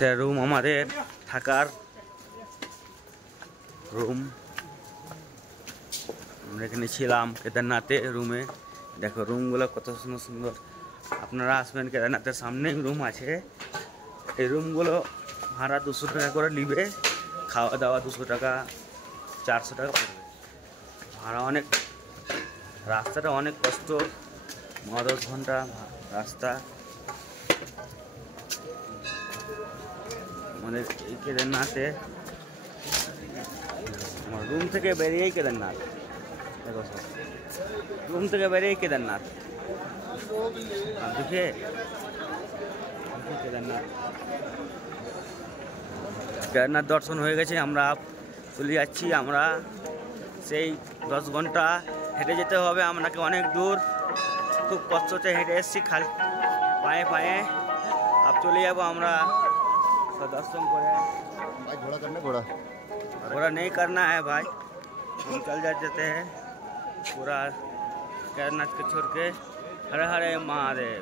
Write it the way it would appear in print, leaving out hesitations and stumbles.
রুম আমাদের থাকার রুম। আমরা এখানে ছিলাম কেদারনাথে রুমে। দেখো রুমগুলো কত সুন্দর সুন্দর। আপনারা আসবেন, কেদারনাথের সামনেই রুম আছে। এই রুমগুলো ভাড়া 200 টাকা করে নিবে, খাওয়া দাওয়া 200 টাকা, 400 টাকা পড়বে ভাড়া। অনেক রাস্তাটা অনেক কষ্ট, 9-10 ঘন্টা রাস্তা। আমাদের এই কেদারনাথে আমার রুম থেকে বেরিয়েই কেদারনাথ। দেখো রুম থেকে বেরিয়েই কেদারনাথ। দেখে কেদারনাথ কেদারনাথ দর্শন হয়ে গেছে। আমরা চলে যাচ্ছি। আমরা সেই 10 ঘন্টা হেঁটে যেতে হবে আপনাকে, অনেক দূর, খুব কষ্টতে হেঁটে এসেছি, খালি পায়ে পায়ে। अब চলে যাবো আমরা दर्शन করে। भाई घोड़ा करना, घोड़ा घोड़ा नहीं करना है भाई, हम चल जाते हैं पूरा केदारनाथ के छोड़ के। हरे हरे महादेव।